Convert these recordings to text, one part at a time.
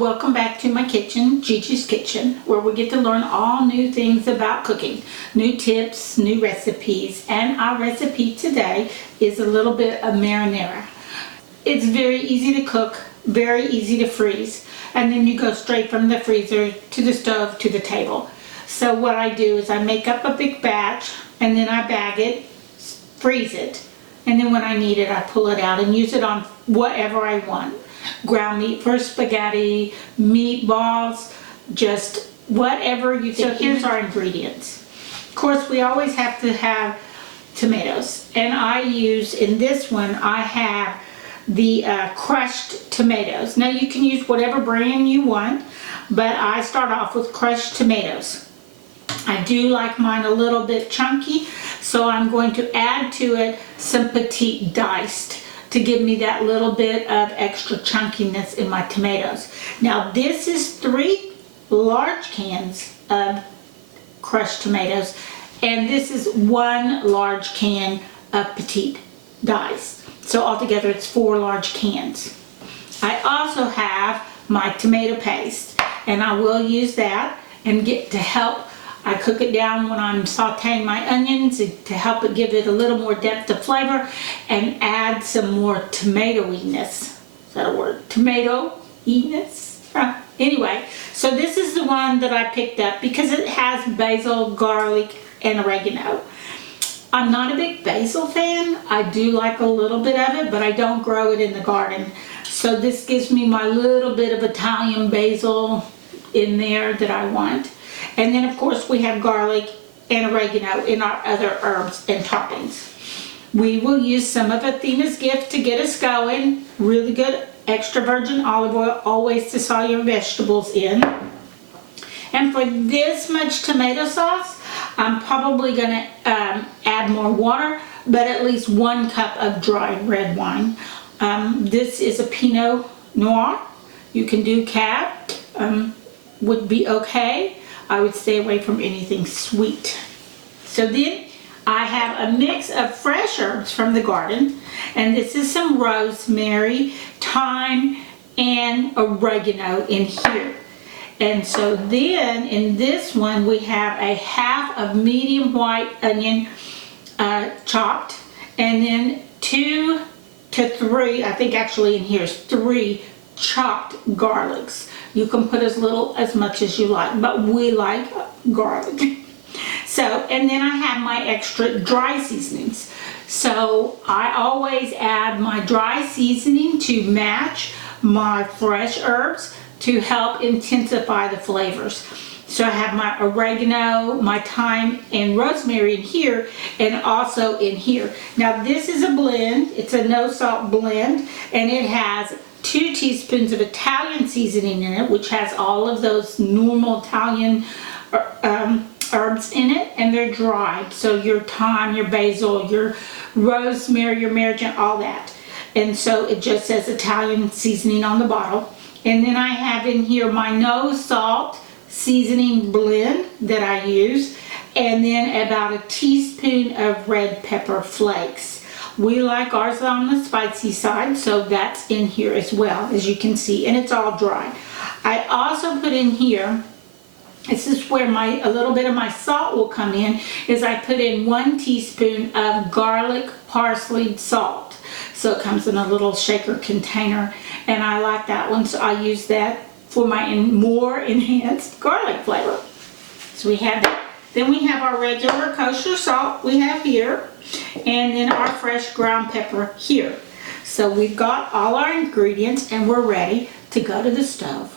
Welcome back to my kitchen, Gigi's Kitchen, where we get to learn all new things about cooking, new tips, new recipes, and our recipe today is a little bit of marinara. It's very easy to cook, very easy to freeze, and then you go straight from the freezer to the stove to the table. So what I do is I make up a big batch, and then I bag it, freeze it, and then when I need it I pull it out and use it on whatever I want. Ground meat for spaghetti, meatballs, just whatever you think. So here's our ingredients. Of course, we always have to have tomatoes, and I use, in this one, I have the crushed tomatoes. Now you can use whatever brand you want, but I start off with crushed tomatoes. I do like mine a little bit chunky, so I'm going to add to it some petit diced to give me that little bit of extra chunkiness in my tomatoes. Now this is 3 large cans of crushed tomatoes, and this is 1 large can of petit diced. So altogether it's 4 large cans. I also have my tomato paste, and I will use that and get to help. I cook it down when I'm sauteing my onions to help it give it a little more depth of flavor and add some more tomatoiness. Is that a word? Tomatoiness? Anyway, so this is the one that I picked up because it has basil, garlic, and oregano. I'm not a big basil fan. I do like a little bit of it, but I don't grow it in the garden. So this gives me my little bit of Italian basil in there that I want. And then of course we have garlic and oregano in our other herbs and toppings. We will use some of Athena's gift to get us going. Really good extra virgin olive oil, always to saute your vegetables in. And for this much tomato sauce, I'm probably going to add more water, but at least 1 cup of dry red wine. This is a Pinot Noir. You can do Cab, would be okay. I would stay away from anything sweet. So then I have a mix of fresh herbs from the garden, and this is some rosemary, thyme, and oregano in here. And so then in this one we have a half of medium white onion chopped, and then 2 to 3, I think actually in here is 3 chopped garlics. You can put as much as you like, but we like garlic. So, and then I have my extra dry seasonings. So I always add my dry seasoning to match my fresh herbs to help intensify the flavors. So I have my oregano, my thyme, and rosemary in here, and also in here. Now this is a blend. It's a no salt blend, and it has 2 teaspoons of Italian seasoning in it, which has all of those normal Italian herbs in it, and they're dried. So your thyme, your basil, your rosemary, your marjoram, all that. And so it just says Italian seasoning on the bottle. And then I have in here my no salt seasoning blend that I use, and then about a teaspoon of red pepper flakes. We like ours on the spicy side, so that's in here as well, as you can see, and it's all dry. I also put in here, this is where a little bit of my salt will come in, is I put in 1 teaspoon of garlic parsley salt. So it comes in a little shaker container, and I like that one, so I use that for my more enhanced garlic flavor. So we have that. Then we have our regular kosher salt we have here, and then our fresh ground pepper here. So we've got all our ingredients, and we're ready to go to the stove.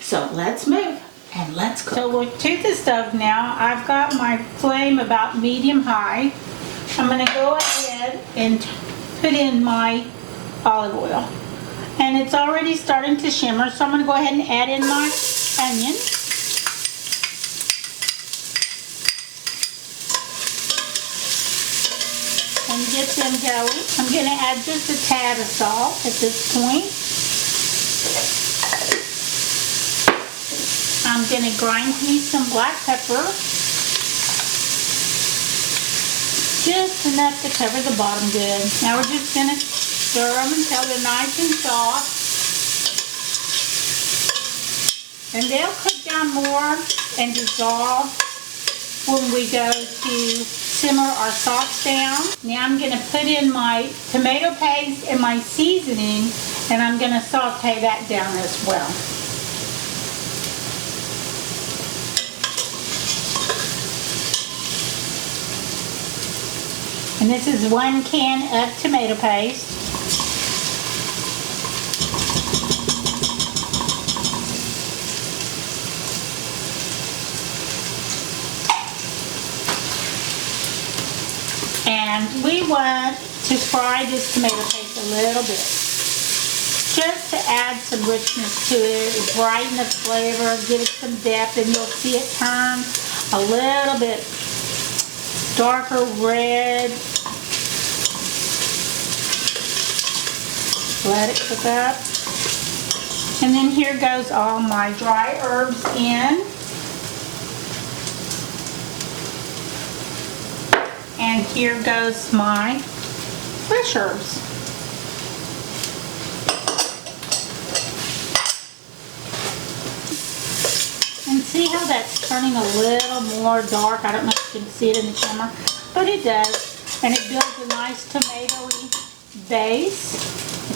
So let's move and let's cook. So we're to the stove now. I've got my flame about medium high. I'm going to go ahead and put in my olive oil. And it's already starting to shimmer, so I'm going to go ahead and add in my onion. And get them going. I'm going to add just a tad of salt at this point. I'm going to grind me some black pepper. Just enough to cover the bottom good. Now we're just going to stir them until they're nice and soft. And they'll cook down more and dissolve when we go to simmer our sauce down. Now I'm going to put in my tomato paste and my seasoning, and I'm going to saute that down as well. And this is 1 can of tomato paste. And we want to fry this tomato paste a little bit, just to add some richness to it, brighten the flavor, give it some depth, and you'll see it turn a little bit darker red. Let it cook up. And then here goes all my dry herbs in. And here goes my fresh herbs. And see how that's turning a little more dark? I don't know if you can see it in the camera, but it does. And it builds a nice tomatoey base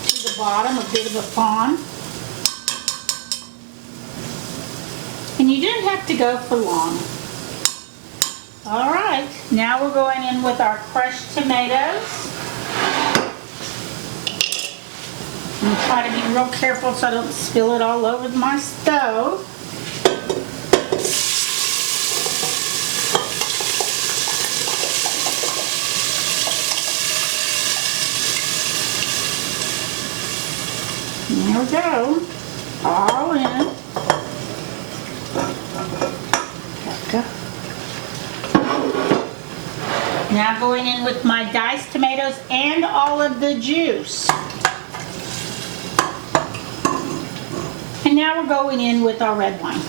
to the bottom, a bit of a fond. And you don't have to go for long. All right, now we're going in with our crushed tomatoes. And try to be real careful so I don't spill it all over my stove. There we go, all in. There we go. Now going in with my diced tomatoes and all of the juice. And now we're going in with our red wine.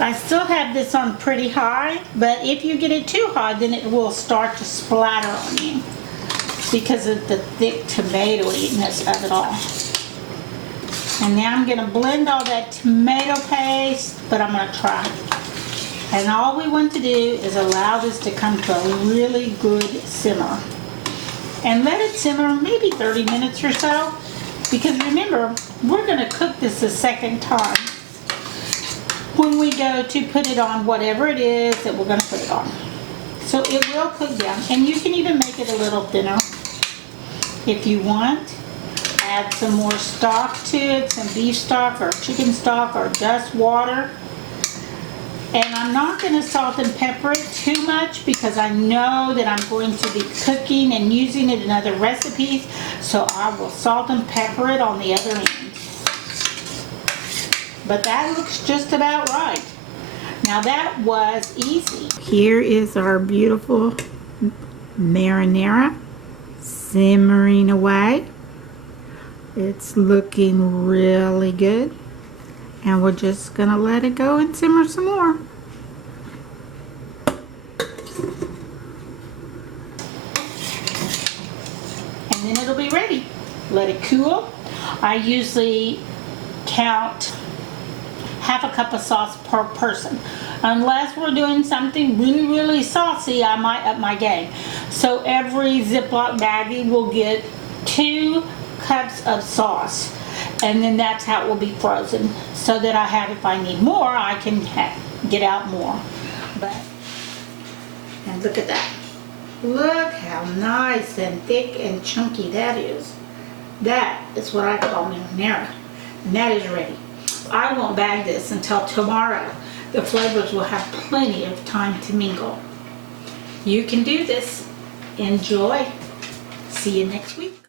I still have this on pretty high, but if you get it too high, then it will start to splatter on you because of the thick tomatoiness of it all. And now I'm going to blend all that tomato paste, but I'm going to try. And all we want to do is allow this to come to a really good simmer. And let it simmer maybe 30 minutes or so, because remember, we're going to cook this a second time when we go to put it on whatever it is that we're going to put it on. So it will cook down, and you can even make it a little thinner if you want. Add some more stock to it, some beef stock or chicken stock or just water. And I'm not going to salt and pepper it too much because I know that I'm going to be cooking and using it in other recipes, so I will salt and pepper it on the other end. But that looks just about right. Now that was easy. Here is our beautiful marinara simmering away. It's looking really good. And we're just gonna let it go and simmer some more. And then it'll be ready. Let it cool. I usually count half a cup of sauce per person. Unless we're doing something really, really saucy, I might up my game. So every Ziploc baggie will get 2 cups of sauce. And then that's how it will be frozen. So that I have, if I need more, I can get out more. And look at that. Look how nice and thick and chunky that is. That is what I call marinara. And that is ready. I won't bag this until tomorrow. The flavors will have plenty of time to mingle. You can do this. Enjoy. See you next week.